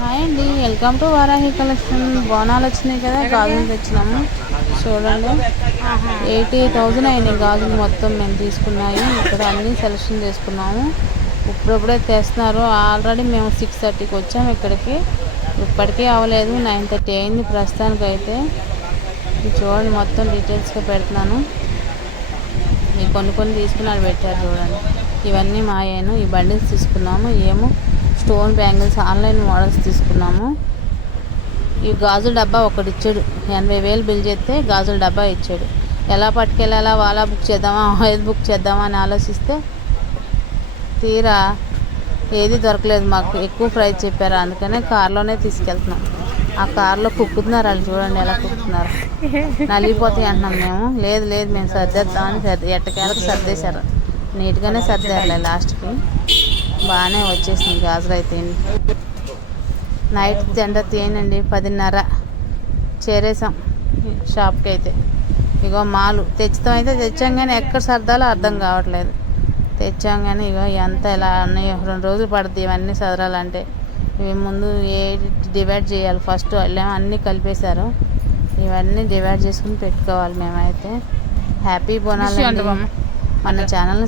Hi అండి, welcome to Varahi collection. Bonalu వచ్చినాయి కదా, గాజులు తెచ్చినాము. చూడండి, 80,000 అయినాయి గాజులు మొత్తం మేము తీసుకున్నాయి. ఇక్కడ అన్నీ సెలెక్షన్ చేసుకున్నాము. ఇప్పుడప్పుడే తెస్తున్నారు. ఆల్రెడీ మేము 6:30కి వచ్చాము ఇక్కడికి. ఇప్పటికీ అవ్వలేదు, 9:30 అయింది ప్రస్తుతానికి అయితే. చూడండి, మొత్తం డీటెయిల్స్గా పెడుతున్నాను. ఈ కొన్ని తీసుకున్నారు, పెట్టారు చూడండి. ఇవన్నీ మాయేను. ఈ బండిల్స్ తీసుకున్నాము. ఏమో స్టోన్ బ్యాంగిల్స్ ఆన్లైన్ మోడల్స్ తీసుకున్నాము. ఈ గాజుల డబ్బా ఒకటి ఇచ్చాడు. 80,000 బిల్ చేస్తే గాజుల డబ్బా ఇచ్చాడు. ఎలా పట్టుకెళ్ళాలా, వాలా బుక్ చేద్దామా, ఏది బుక్ చేద్దామా అని ఆలోచిస్తే తీరా ఏది దొరకలేదు. మాకు ఎక్కువ ప్రైస్ చెప్పారు, అందుకనే కార్లోనే తీసుకెళ్తున్నాం. ఆ కార్లో కుక్కుతున్నారు వాళ్ళు, చూడండి ఎలా కుక్కుతున్నారు. నలిగిపోతాయి అంటున్నాం మేము. లేదు మేము సర్దేద్దామని ఎట్టకేలకు సర్దేశారు. నీట్గానే సర్దారులే. లాస్ట్కి బాగానే వచ్చేసింది గాజులు అయితే. నైట్ జెండా తీయనండి, 10:30 చేరేసాం షాప్కి అయితే. ఇగో మాలు తెచ్చుతాం అయితే తెచ్చాం, కానీ ఎక్కడ సర్దాలో అర్థం కావట్లేదు. తెచ్చాం కానీ ఇగో ఎంత ఎలా ఉన్నాయి. 2 రోజులు పడుతుంది ఇవన్నీ సదరాలంటే. ఇవి ముందు డివైడ్ చేయాలి. ఫస్ట్ వాళ్ళేమో అన్నీ కలిపేశారు. ఇవన్నీ డివైడ్ చేసుకుని పెట్టుకోవాలి మేమైతే. హ్యాపీ బోనాలు. మన ఛానల్ని